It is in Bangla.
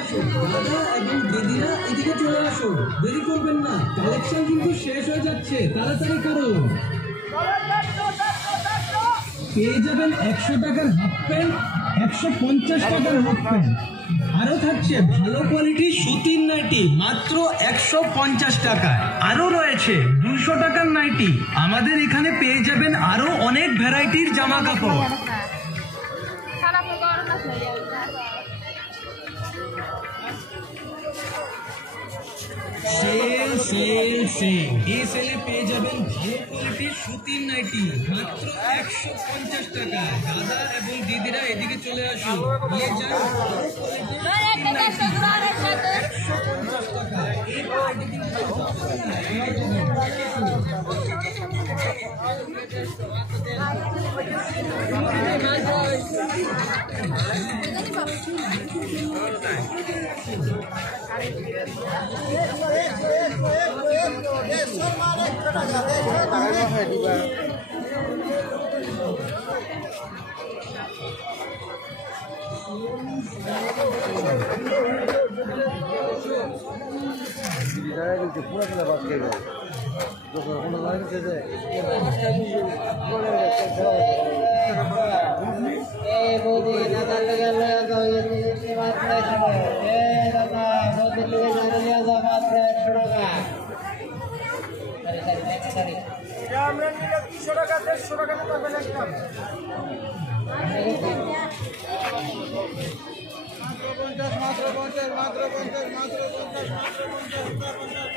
আসো, দাদা এবং দিদিরা এদিকে চলে আসো, দেরি করবেন না, কালেকশন কিন্তু শেষ হয়ে যাচ্ছে, তাড়াতাড়ি করুন। পেয়ে যাবেন 100 টাকার হাফ প্যান্ট, 150 টাকার হাফ প্যান্ট, আরো থাকছে ভালো কোয়ালিটির সুতির নাইটি মাত্র 150 টাকায়। আরো রয়েছে 200 টাকার নাইটি। আমাদের এখানে পেয়ে যাবেন আরো অনেক ভ্যারাইটির জামা কাপড়। সেল সেল সেল, এই সেলে পেয়ে যাবেন ভালো কোয়ালিটির সুতির নাইটি মাত্র 150 টাকা। দাদা এবং দিদিরা এদিকে চলে আসুন, নিয়ে যান ভালো কোয়ালিটির সুতির নাইটি 150 টাকা। এই কোয়ালিটি আমরা নিলে 200 টাকা 150 টাকা পাবেন একদম। মাত্র 50 মাত্র 50 মাত্র 50 মাত্র 50 মাত্র 50